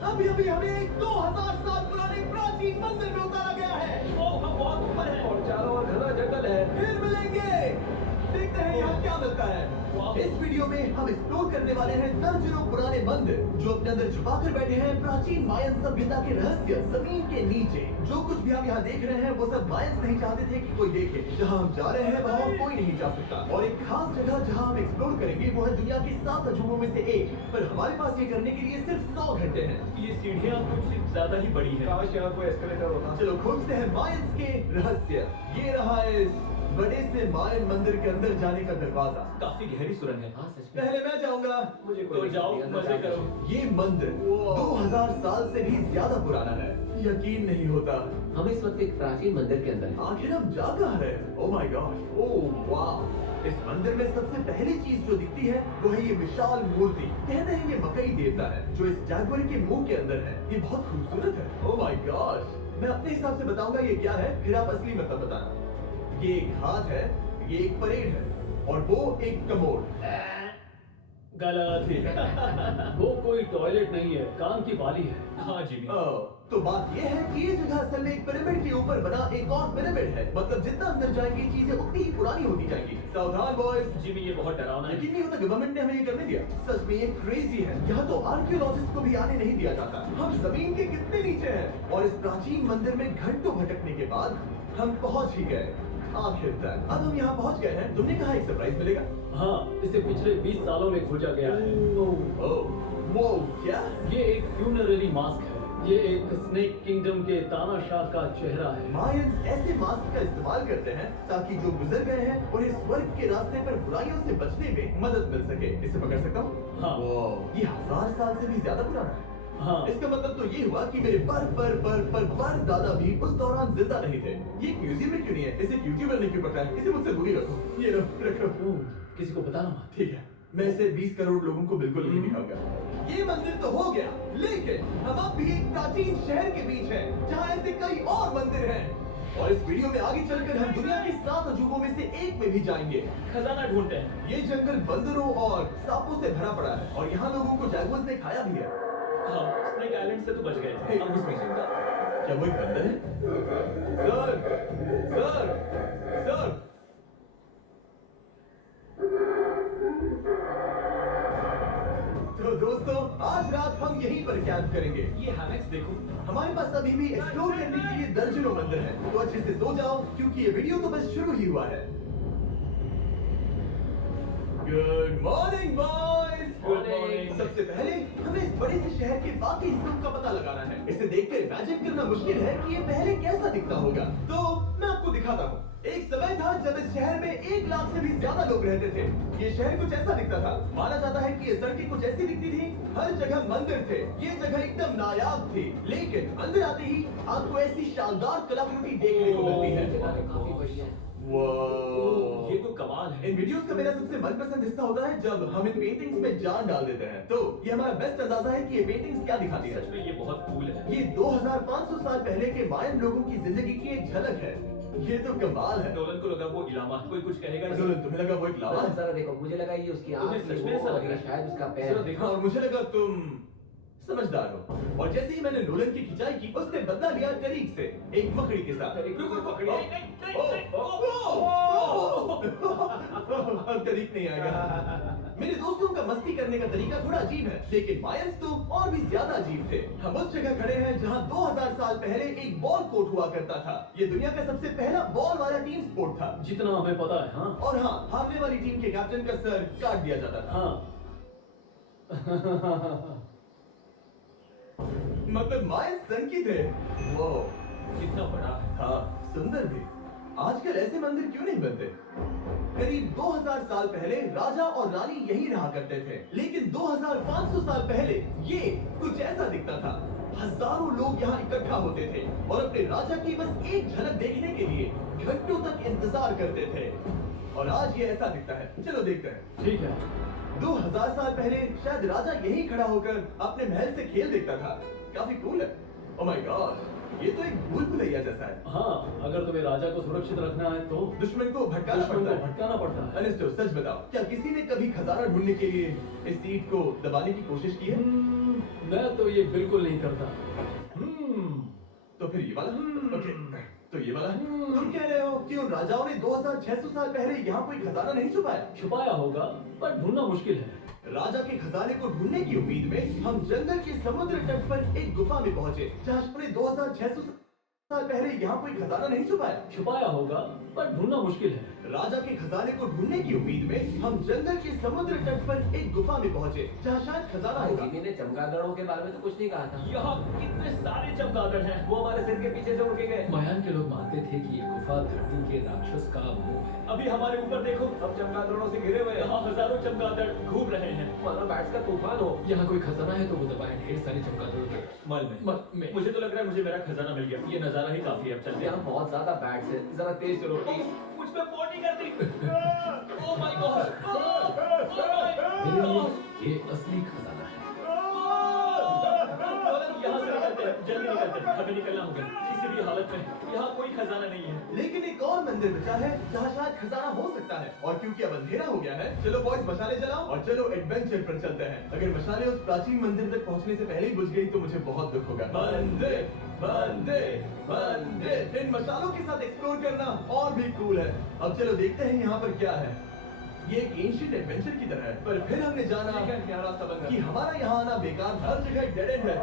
अभी अभी हमें एक 2000 साल पुराने प्राचीन मंदिर में उतारा गया है। हम बहुत ऊपर हैं और चारों ओर घना जंगल है। फिर मिलेंगे, देखते हैं यहाँ क्या मिलता है। इस वीडियो में हम एक्सप्लोर करने वाले हैं दर्जनों पुराने मंदिर जो अपने अंदर छुपा कर बैठे हैं प्राचीन मायन सभ्यता के रहस्य जमीन के नीचे। जो कुछ भी आप यहाँ देख रहे हैं वो सब मायंस नहीं चाहते थे कि कोई देखे। जहाँ हम जा रहे हैं वहाँ कोई नहीं जा सकता। और एक खास जगह जहाँ हम एक्सप्लोर करेंगे वो है दुनिया की 7 अजूबों में से एक। पर हमारे पास ये करने के लिए सिर्फ 100 घंटे हैं। ये सीढ़ियाँ कुछ ज्यादा ही बड़ी हैं। काश यहाँ कोई एस्केलेटर होता। चलो खोजते हैं मायंस के रहस्य। ये रहा इस बड़े से मायन मंदिर के अंदर जाने का दरवाजा। काफी गहरी सुरंग है। पहले मैं जाऊंगा। मुझे तो जाओ, मजे करो। ये मंदिर 2000 साल से भी ज्यादा पुराना है। यकीन नहीं होता हम इस वक्त एक प्राचीन मंदिर के अंदर हैं। आखिर हम जा कहाँ रहे हैं? ओह माय गॉड, ओह वाह। इस मंदिर में सबसे पहली चीज जो दिखती है वो है ये विशाल मूर्ति। कहते हैं ये मकई देवता है जो इस जैगुआर के मुंह के अंदर है। ये बहुत खूबसूरत है। ओह माय गॉड, मैं अपने हिसाब से बताऊंगा ये क्या है, फिर आप असली मतलब बताना। ये एक हाथ है, ये एक परेड है और वो एक कमोड। गलत वो कोई टॉयलेट नहीं है, कान की बाली है। हाँ जी। तो बात ये है कि ये जगह असल में एक पिरामिड के ऊपर बना एक और पिरामिड है। मतलब जितना अंदर जाएंगे चीजें उतनी ही पुरानी होती जाएंगी। सावधान बॉयज। जिमी ये बहुत डरावना है। यकीन नहीं होता गवर्नमेंट ने हमें ये करने दिया। सच में ये क्रेजी है। यहाँ तो आर्कियोलॉजिस्ट को भी आने नहीं दिया जाता। हम जमीन के कितने नीचे हैं और इस प्राचीन मंदिर में घंटों भटकने के बाद हम पहुँच ही गए आखिर तक। अब हम यहाँ पहुँच गए हैं। तुमने कहा एक सरप्राइज मिलेगा। हाँ, इसे पिछले 20 सालों में खोजा गया है। वो क्या? ये एक फ्यूनररी मास्क है। ये एक स्नेक किंगडम के तानाशाह का चेहरा है। मायंस ऐसे मास्क का इस्तेमाल करते हैं ताकि जो गुजर गए हैं और इस स्वर्ग के रास्ते पर बुराइयों से बचने में मदद मिल सके। इसे पकड़ सकता हूँ? हाँ। ये 1000 साल से भी ज्यादा पुराना है। हाँ। इसका मतलब तो ये हुआ कि मेरे पर दादा भी उस दौरान जिंदा नहीं थे। ये एक म्यूजियम में क्यों नहीं है? इसे यूट्यूबर ने क्यों पकड़ा है? इसे मुझसे दूरी रखो। ये लो, रखो। किसी को बताना मत। ठीक है, मैं इसे 20 करोड़ लोगों को बिल्कुल नहीं दिखाऊंगा। ये मंदिर तो हो गया, लेकिन हम अब भी एक प्राचीन शहर के बीच हैं, जहाँ ऐसे कई और मंदिर हैं। और इस वीडियो में आगे चलकर हम दुनिया के 7 अजूबों में से एक में भी जाएंगे। खजाना ढूंढते हैं। ये जंगल बंदरों और सांपों से भरा पड़ा है और यहाँ लोगों को जैगुआर्स ने खाया भी है। हम स्नेक आइलैंड से तो बच गए थे। अब उसमें चिंता। क्या वो एक बंदर है? Sir, sir. तो दोस्तों, आज रात हम यहीं पर कैंप करेंगे। ये हैमक्स देखो। हमारे पास अभी भी एक्सप्लोर करने के लिए दर्जनों मंदिर हैं। तो अच्छे से सो जाओ क्योंकि ये वीडियो तो बस शुरू ही हुआ है। Good morning boys. Good morning. सबसे पहले हमें इस बड़े से शहर के बाकी हिस्सों का पता लगाना है। इसे देखकर इमेजिन करना मुश्किल है कि ये पहले कैसा दिखता होगा। तो मैं आपको दिखाता हूँ। एक समय था जब इस शहर में 1 लाख से भी ज्यादा लोग रहते थे। ये शहर कुछ ऐसा दिखता था। माना जाता है कि ये सड़कें कुछ ऐसी दिखती थी। हर जगह मंदिर थे। ये जगह एकदम नायाब थी। लेकिन अंदर आते ही आपको ऐसी शानदार कलाकृति देखने को मिलती है। काफी बढ़िया है। ये तो कमाल है। इन वीडियोस का मेरा सबसे मनपसंद हिस्सा होता है जब हम इन पेंटिंग्स में जान डाल देते हैं। तो ये हमारा बेस्ट अंदाजा है कि ये पेंटिंग्स क्या दिखाती है। सच में ये बहुत कूल है। ये 2500 साल पहले के मायन लोगों की जिंदगी की एक झलक है। ये तो कमाल है। नोलन को लगा वो इलामा। कोई कुछ कहेगा इसे? नोलन, तुम्हें लगा वो एक लावा है? जरा देखो, मुझे लगा ये उसकी तुम्हें आँख सच थी में वो, ऐसा लग और रहा ये है? शायद उसका जरा पैर है। देखो। और मुझे लगा तुम समझदार हो। और जैसे ही मैंने नोलन की खिंचाई की, उसने बदला लिया तरीक से एक मकड़ी के साथ। रुको, पकड़ी। नहीं। अब तरीक नहीं आएगा। मेरे दोस्तों का मस्ती करने का तरीका थोड़ा अजीब है, लेकिन मायंस तो और भी ज्यादा अजीब थे। हम उस जगह खड़े हैं जहाँ 2000 साल पहले एक बॉल कोर्ट हुआ करता था। ये दुनिया का सबसे पहला बॉल वाला टीम स्पोर्ट था। जितना हमें पता है। हाँ। और हाँ, हारने वाली टीम के कैप्टन का सर काट दिया जाता था। हाँ। मतलब मायंस सन की थे। वो कितना बड़ा है। हाँ, सुंदर भी। आजकल ऐसे मंदिर क्यों नहीं बनते? करीब 2000 साल पहले राजा और रानी यही रहा करते थे, लेकिन 2500 साल पहले ये कुछ ऐसा दिखता था। हजारों लोग यहाँ इकट्ठा होते थे और अपने राजा की बस एक झलक देखने के लिए घंटों तक इंतजार करते थे। और आज ये ऐसा दिखता है। चलो देखते हैं। ठीक है। 2000 साल पहले शायद राजा यही खड़ा होकर अपने महल से खेल देखता था। काफी कूल है। ओह माय गॉड, ये तो एक भूल भुलैया जैसा है। हाँ, अगर तुम्हें राजा को सुरक्षित रखना है तो दुश्मन को भटकाना दुश्मन पड़ता को है। भटकाना पड़ता है। अनिस्टो, सच बताओ, क्या किसी ने कभी खजाना ढूंढने के लिए इस सीट को दबाने की कोशिश की है? मैं तो ये बिल्कुल नहीं करता। तो फिर ये वाला ओके, तो ये वाला तुम कह रहे हो कि उन राजाओं ने 2600 साल पहले यहाँ कोई खजाना नहीं छुपाया? छुपाया होगा पर ढूंढना मुश्किल है। राजा के खजाने को ढूंढने की उम्मीद में हम जंगल के समुद्र तट पर एक गुफा में पहुंचे, जहाँ ने 2600 साल पहले यहाँ कोई खजाना नहीं छुपाया। छुपाया होगा पर ढूंढना मुश्किल है। राजा के खजाने को ढूंढने की उम्मीद में हम जंगल के समुद्र तट पर एक गुफा में पहुंचे, जहाँ शायद खजाना भाई होगा। जिमी ने चमगादड़ों के बारे में तो कुछ नहीं कहा था। यहाँ कितने सारे चमगादड़ हैं। वो हमारे सिर के पीछे से उड़ के गए। मायान के लोग मानते थे कि ये गुफा धरती के राक्षस का मुंह है। अभी हमारे ऊपर देखो, अब चमगादड़ों से घिरे हुए हैं। यहाँ हजारों चमगादड़ घूम रहे हैं। मानो बैट्स का तूफान हो। यहाँ कोई खजाना है तो वो दबाए ढेर सारे चमगादड़ों के मल में मुझे तो लग रहा है मुझे मेरा खजाना मिल गया। ये नजारा ही काफी है। अब चलते हैं। यहाँ बहुत ज्यादा बैट्स है, जरा तेज चलो प्लीज। मुझ पे पॉटी कर दी। Oh my God. मेरे लिए ये असली खजाना है। यहाँ से निकलते हैं, जल्दी निकलते हैं, हमें निकलना होगा किसी भी हालत में। यहाँ कोई खजाना नहीं है। लेकिन एक और मंदिर बचा है जहाँ शायद खजाना हो सकता है, और क्योंकि अब अंधेरा हो गया है, चलो बॉयज मशाले जलाओ और चलो एडवेंचर पर चलते हैं। अगर मशाले उस प्राचीन मंदिर तक पहुँचने से पहले ही बुझ गई तो मुझे बहुत दुख होगा। मंदिर मंदिर मंदिर, इन मशालों के साथ एक्सप्लोर करना और भी कूल है। अब चलो देखते हैं यहाँ पर क्या है। ये एक एंशिएंट एडवेंचर की तरह है, पर फिर हमने जाना क्या रास्ता बन कि हमारा यहाँ आना बेकार, हर जगह एक डेड एंड है।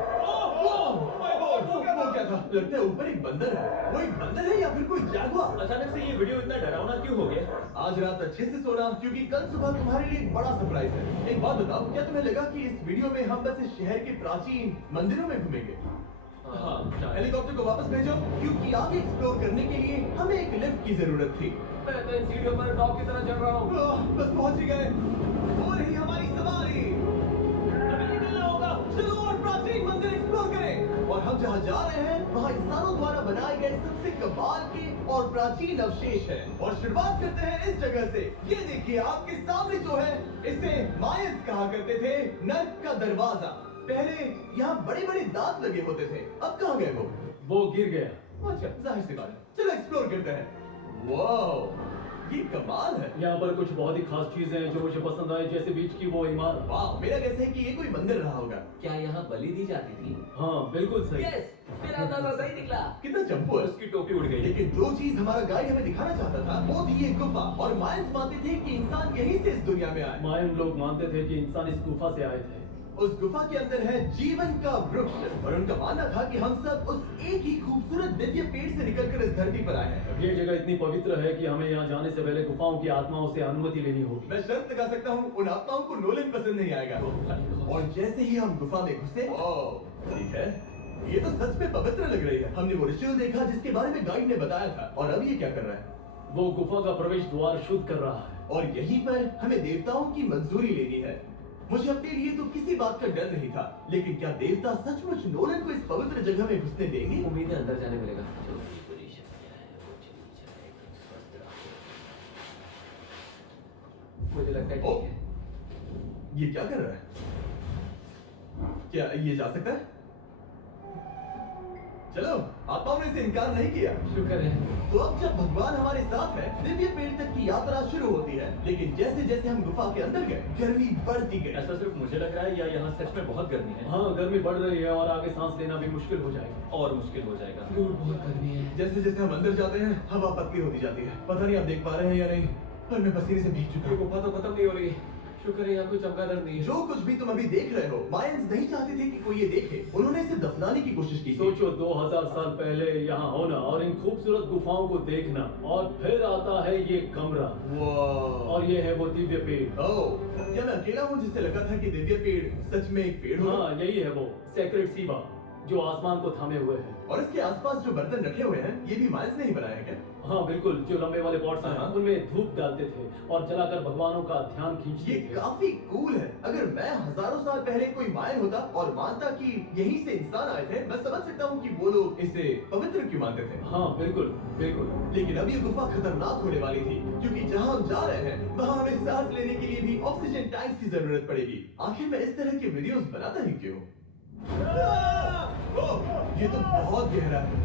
वो क्या था? लगता है ऊपर एक बंदर है। वो एक बंदर है या फिर कोई जागुआर? अचानक से ये वीडियो इतना डरावना क्यों हो गया? आज रात अच्छे से सोना, क्योंकि कल सुबह तुम्हारे लिए एक बड़ा सरप्राइज है। एक बात बताओ, क्या तुम्हें लगा कि इस वीडियो में हम बस इस शहर के प्राचीन मंदिरों में घूमेंगे? हाँ, शायद। हेलीकॉप्टर को वापस भेजो, क्योंकि आगे एक्सप्लोर करने के लिए हमें एक लिफ्ट की जरूरत थी। मैं तो इन सीढ़ियों पर डॉग की तरह चढ़ रहा हूँ। बस पहुंच ही गए। हो रही हमारी सवारी। हमें निकलना होगा। चलो और प्राचीन मंदिर एक्सप्लोर करें। और हम जहाँ जा रहे हैं वहाँ इंसानों द्वारा बनाए गए सबसे कमाल के और प्राचीन अवशेष है। और शुरुआत करते हैं इस जगह से। ये देखिए आपके सामने जो है, इसे मायंस कहा करते थे नर्क का दरवाजा। पहले यहाँ बड़े बड़े दांत लगे होते थे, अब कहाँ गए वो गिर गया। अच्छा, जाहिर सी बात है। चलो एक्सप्लोर करते हैं। वाह, ये कमाल है। यहाँ पर कुछ बहुत ही खास चीजें हैं जो मुझे पसंद आई, जैसे बीच की वो इमारत। वाह, मेरा कैसे है कि ये कोई मंदिर रहा होगा। क्या यहाँ बलि दी जाती थी? हाँ बिल्कुल सही। यस, मेरा अंदाजा सही निकला। कितना चंपू है। उसकी टोपी उड़ गई। लेकिन जो चीज हमारा गाइड हमें दिखाना चाहता था वो थी ये गुफा। और मायंस मानते थे कि इंसान यहीं से इस दुनिया में आए। मायन लोग मानते थे कि इंसान इस गुफा से आए थे। उस गुफा के अंदर है जीवन का वृक्ष, और उनका मानना था कि हम सब उस एक ही खूबसूरत दिव्य पेड़ से निकलकर इस धरती पर आए हैं। ये जगह इतनी पवित्र है कि हमें यहाँ जाने से पहले गुफाओं की आत्माओं से अनुमति लेनी होगी। मैं शर्त लगा सकता हूँ उन आत्माओं को नोलन पसंद नहीं आएगा। और जैसे ही हम गुफा में घुसे, ठीक है, ये तो सच में पवित्र लग रही है। हमने वो रिचुअल देखा जिसके बारे में गाइड ने बताया था। और अब ये क्या कर रहा है? वो गुफा का प्रवेश द्वार शुद्ध कर रहा है। और यहीं पर हमें देवताओं की मंजूरी लेनी है। मुझे अपने लिए तो किसी बात का डर नहीं था, लेकिन क्या देवता सचमुच नोलन को इस पवित्र जगह में घुसने देंगे? उम्मीद है अंदर जाने मिलेगा। मुझे लगता है ठीक है। ये क्या कर रहा है? क्या ये जा सकता है? चलो, आत्माओं ने इसे इनकार नहीं किया। शुक्र है। तो अब जब भगवान हमारे साथ है, दिव्य पेड़ तक की यात्रा शुरू होती है। लेकिन जैसे जैसे हम गुफा के अंदर गए, गर्मी बढ़ती गई। ऐसा सिर्फ मुझे लग रहा है या यहाँ सच में बहुत गर्मी है? हाँ गर्मी बढ़ रही है और आगे सांस लेना भी मुश्किल हो जाएगा। और मुश्किल हो जाएगा। दूर बहुत गर्मी है। जैसे जैसे हम अंदर जाते हैं, हवा पतली होती जाती है। पता नहीं आप देख पा रहे हैं या नहीं, पर मैं पसीने से भीग चुका ये हूँ। गुफा तो खत्म नहीं हो रही। शुक्र है यहाँ कोई चमगादड़ नहीं है। जो कुछ भी तुम अभी देख रहे हो, मायंस नहीं चाहते थे कि कोई ये देखे। उन्होंने इसे दफनाने की कोशिश की थी। सोचो 2000 साल पहले यहाँ होना और इन खूबसूरत गुफाओं को देखना, और फिर आता है ये कमरा, वाह। और ये है वो दिव्य पेड़। ओह, क्या मैं अकेला हूँ जिससे लगा था कि दिव्य पेड़ सच में एक पेड़ होगा? हाँ यही है वो सेक्रेट सीबा जो आसमान को थामे हुए है। और इसके आसपास जो बर्तन रखे हुए हैं, ये भी मायंस ने ही बनाया है क्या? हाँ बिल्कुल, जो लंबे वाले पॉट्स हैं हाँ। उनमें धूप डालते थे और जलाकर भगवानों का ध्यान खींचते ये थे। काफी कूल है। अगर मैं हजारों साल पहले कोई मायन होता और मानता कि यहीं से इंसान आए थे, मैं समझ सकता हूँ कि वो लोग इसे पवित्र क्यों मानते थे। हाँ बिल्कुल बिल्कुल। लेकिन अब ये गुफा खतरनाक होने वाली थी, क्योंकि जहाँ हम जा रहे हैं वहाँ हमें सांस लेने के लिए भी ऑक्सीजन टैंक्स की जरूरत पड़ेगी। आखिर मैं इस तरह के वीडियोस बनाता ही क्यों? ओह, ये तो बहुत गहरा है।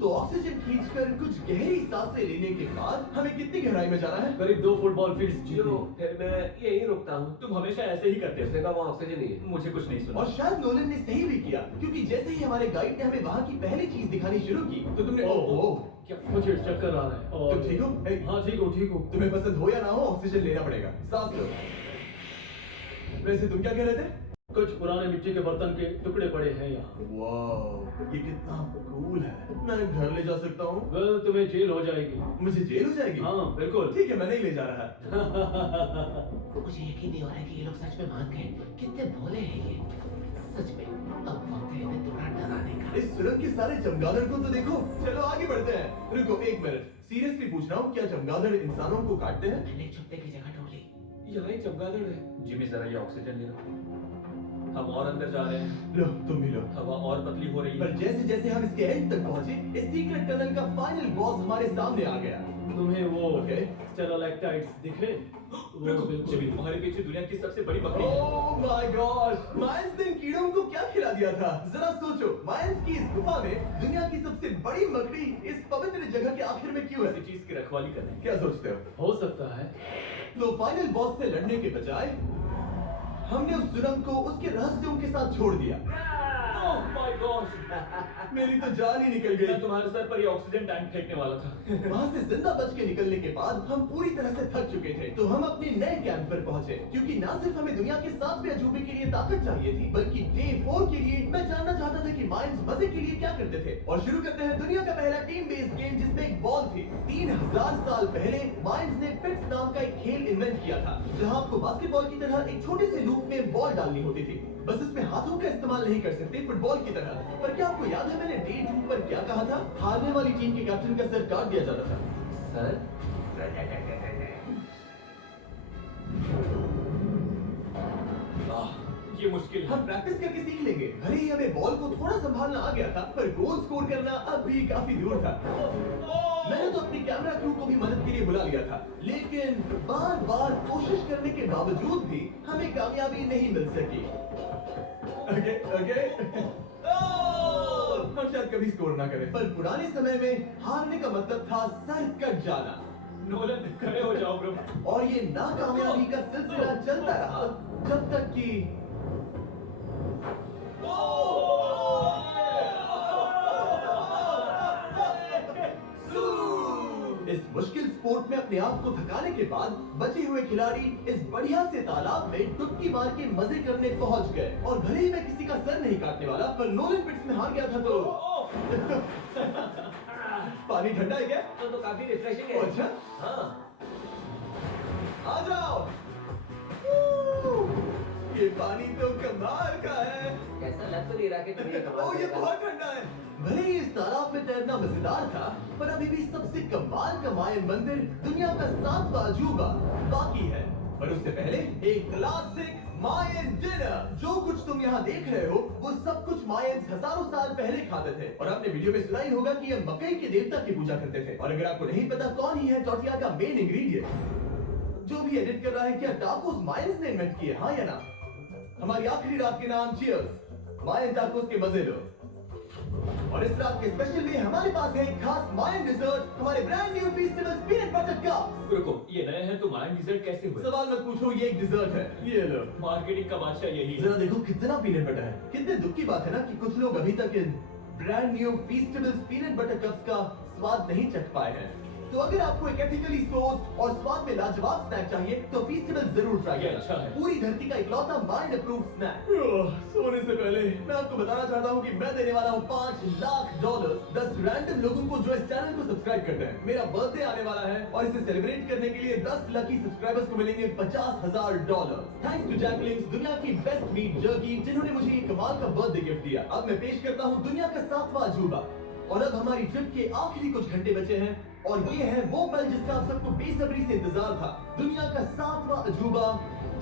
तो ऑक्सीजन खींचकर कुछ गहरी सांसें लेने के बाद हमें कितनी गहराई में जाना है? करीब 2 फुटबॉल फील्ड चलो जीते। फिर मैं यहीं रुकता हूँ। तुम हमेशा ऐसे ही करते उसने कहा वहाँ ऑक्सीजन नहीं है। हो मुझे कुछ नहीं सुना और शायद नोलन ने सही भी किया, क्योंकि जैसे ही हमारे गाइड ने हमें वहाँ की पहली चीज दिखानी शुरू की तो तुमने ओह क्या मुझे चक्कर आ रहा है और तुम ठीक हो? हे, हाँ ठीक हूँ। तुम्हें पसंद हो या ना हो ऑक्सीजन लेना पड़ेगा। सांस लो। वैसे तुम क्या कह रहे थे? कुछ पुराने मिट्टी के बर्तन के टुकड़े पड़े हैं यहाँ। वाह, ये कितना कूल है। मैं घर ले जा सकता हूँ? वेल तुम्हें जेल हो जाएगी। मुझे जेल हो जाएगी? हाँ बिल्कुल। ठीक है, मैं नहीं ले जा रहा। मुझे यकीन नहीं हो रहा है कि ये लोग सच में मान गए। कितने भोले हैं ये। सच में अब वक्त है इन्हें थोड़ा डराने का। इस सुरंग के सारे चमगादड़ को तो देखो। चलो आगे बढ़ते हैं। रुको एक मिनट, सीरियसली पूछ रहा हूँ, क्या चमगादड़ इंसानों को काटते हैं? मैंने एक छुपने की जगह ढूंढ ली। यहाँ ही चमगादड़ है। जिमी जरा ये ऑक्सीजन ले लो हम और अंदर जा रहे हैं लो तुम भी लो। हवा और पतली हो रही पर है जैसे जैसे हम इसके एंड तक पहुंचे, इस सीक्रेट टनल का फाइनल बॉस हमारे सामने आ गया। तुम्हें वो ओके। स्टेलाक्टाइट्स दिखे? वो रुको बिल्कुल। जिमी तुम्हारे पीछे दुनिया की सबसे बड़ी बकरी है ओह माय गॉड, मायंस ने इन कीड़ों को क्या खिला दिया था? जरा सोचो, मायंस की इस गुफा में दुनिया की सबसे बड़ी मकड़ी इस पवित्र जगह के आखिर में क्यों है? किसी चीज की रखवाली कर रहे हैं क्या सोचते हो? हो सकता है। तो फाइनल बॉस से लड़ने के बजाय हमने उस सुरंग को उसके रहस्यों के साथ छोड़ दिया। ओह माय गॉड मेरी तो जान ही निकल गई। मैं तुम्हारे सर पर ये ऑक्सीजन टैंक फेंकने वाला था वहाँ से जिंदा बच के निकलने के बाद हम पूरी तरह से थक चुके थे, तो हम अपने नए कैंप पर पहुंचे, क्योंकि ना सिर्फ हमें दुनिया के 7वें अजूबे के लिए ताकत चाहिए थी, बल्कि डे 4 के लिए मैं जानना चाहता था कि माइंस मजे के लिए क्या करते थे। और शुरू करते हैं दुनिया का पहला टीम बेस्ड गेम, जिसमें एक बॉल थी। 3000 साल पहले माइंस ने पिट्स नाम का एक खेल इन्वेंट किया था, जहाँ आपको बास्केटबॉल की तरह एक छोटे से लूप में बॉल डालनी होती थी। बस इसमें हाथों का इस्तेमाल नहीं कर सकते फुटबॉल की तरह। पर क्या आपको याद है मैंने डे 2 पर क्या कहा था? हारने वाली टीम के कैप्टन का सर काट दिया जाता था। सर ये मुश्किल है हम प्रैक्टिस करके सीख लेंगे। भले ही हमें बॉल को थोड़ा संभालना आ गया था, पर गोल स्कोर करना अब भी काफी दूर था। मैंने तो अपनी कैमरा क्रू को भी मदद के लिए बुला लिया था, लेकिन बार बार कोशिश करने के बावजूद भी हमें कामयाबी नहीं मिल सकी। ओके ओके हम शायद कभी स्कोर ना करें, पर पुराने समय में हारने का मतलब था सर कट जाना। नोलन खड़े हो जाओ ब्रो और ये नाकामयाबी का सिलसिला चलता रहा जब तक कि इस मुश्किल स्पोर्ट में अपने आप को थकाने के बाद बचे हुए खिलाड़ी इस बढ़िया से तालाब में डुबकी मार के मजे करने पहुंच गए। और भले ही मैं किसी का सर नहीं काटने वाला, पर नोलन पिट्स में हार गया था तो पानी ठंडा है क्या? तो काफी रिफ्रेशिंग ओह, है। अच्छा हाँ आ जाओ। ये पानी तो कमाल का है। कैसा लग तो नहीं रहा कि तुम ये कमाल ओह, ये करेगा। बहुत ठंडा है। भले ही इस तालाब में तैरना मजेदार था, पर अभी भी सबसे कमाल का मायन मंदिर, दुनिया का 7वां अजूबा बाकी है। पर उससे पहले एक क्लासिक मायन डिनर। जो कुछ तुम यहाँ देख रहे हो, वो सब कुछ मायंस हजारों साल पहले खाते थे। और आपने वीडियो में सुना ही होगा कि ये मकई के देवता की पूजा करते थे। और अगर आपको नहीं पता कौन ही है टॉर्टिया का मेन इंग्रेडिएंट, जो भी एडिट कर रहा है, क्या टाकोस मायंस ने इन्वेंट किए, हाँ या ना? हमारी आखिरी रात के नाम चीयर्स। मायन टाकोस के मजे लो। और इस रात के स्पेशल में हमारे पास है एक खास मायन डिजर्ट, हमारे brand new feastable peanut butter cups. रुको ये नए हैं तो मायन डिजर्ट कैसे हुए सवाल मत पूछो, ये एक डिजर्ट है। ये लो। मार्केटिंग का बादशाह यही है जरा देखो कितना पीनट बटर है। कितने दुख की बात है ना कि कुछ लोग अभी तक इन brand new feastable peanut butter cups का स्वाद नहीं चख पाए हैं। तो अगर आपको एक एथिकली सोर्स्ड और स्वाद में लाजवाब स्नैक चाहिए, तो फीस्टेबल जरूर ट्राई ये करें। अच्छा है। पूरी धरती का इकलौता माइंड अप्रूव्ड स्नैक। सोने से पहले मैं आपको बताना चाहता हूँ कि मैं देने वाला हूँ $5 लाख 10 रैंडम लोगों को जो इस चैनल को सब्सक्राइब करते हैं। मेरा बर्थडे आने वाला है और इसे सेलिब्रेट करने के लिए 10 लकी सब्सक्राइबर्स को मिलेंगे $50,000। थैंक्स टू जैकलिंग्स, दुनिया की बेस्ट मीट जर्की, जिन्होंने मुझे ये कमाल का बर्थडे गिफ्ट दिया। अब मैं पेश करता हूँ दुनिया का 7वां अजूबा। और अब हमारी ट्रिप के आखिरी कुछ घंटे बचे हैं, और ये है वो पल जिसका आप सबको बेसब्री से इंतजार था। दुनिया का 7वां अजूबा,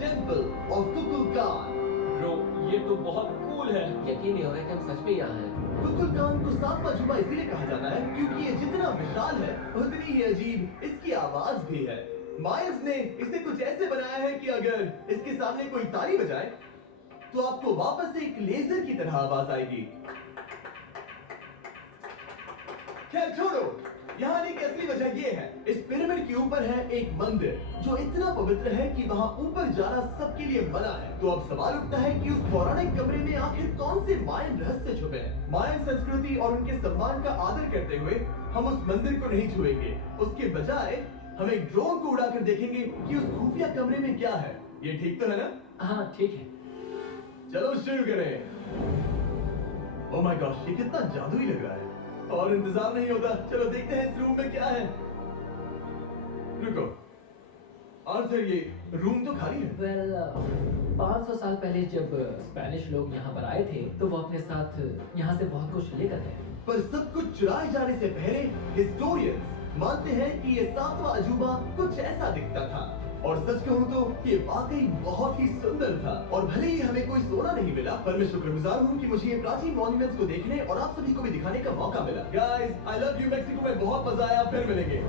टेंपल ऑफ कुकुलकान। ब्रो ये तो बहुत कूल है यकीन नहीं हो रहा है कि हम सच में यहाँ हैं। कुकुलकान को 7वां अजूबा इसलिए कहा जाता है क्योंकि ये जितना विशाल है, उतनी ही अजीब इसकी आवाज भी है। मायंस ने इसे कुछ ऐसे बनाया है कि अगर इसके सामने कोई ताली बजाए, तो आपको वापस से एक लेजर की तरह आवाज आएगी। खैर छोड़ो, यहाँ आने की असली वजह ये है, इस पिरामिड के ऊपर है एक मंदिर जो इतना पवित्र है कि वहाँ ऊपर जाना सबके लिए मना है। तो अब सवाल उठता है कि उस पौराणिक कमरे में आखिर कौन से मायन रहस्य छुपे हैं। मायन संस्कृति और उनके सम्मान का आदर करते हुए हम उस मंदिर को नहीं छुएंगे, उसके बजाय हम एक ड्रोन को उड़ाकर देखेंगे कि उस खुफिया कमरे में क्या है। ये ठीक तो है ना? हाँ ठीक है। चलो शुरू करें। ओह माय गॉश, ये कितना जादुई लग रहा है और इंतजार नहीं होता। चलो देखते हैं इस रूम में क्या है। रुको आर्थर, ये रूम तो खाली है। वेल 500 साल पहले जब स्पेनिश लोग यहाँ पर आए थे तो वो अपने साथ यहाँ से बहुत कुछ लेकर गए। पर सब कुछ चुराए जाने से पहले हिस्टोरियंस मानते हैं कि ये 7वां अजूबा कुछ ऐसा दिखता था। और सच कहूँ तो ये वाकई बहुत ही सुंदर था। और भले ही हमें कोई सोना नहीं मिला, पर मैं शुक्रगुजार हूँ कि मुझे ये प्राचीन मॉन्यूमेंट्स को देखने और आप सभी को भी दिखाने का मौका मिला। Guys, I love you Mexico में बहुत मजा आया। फिर मिलेंगे।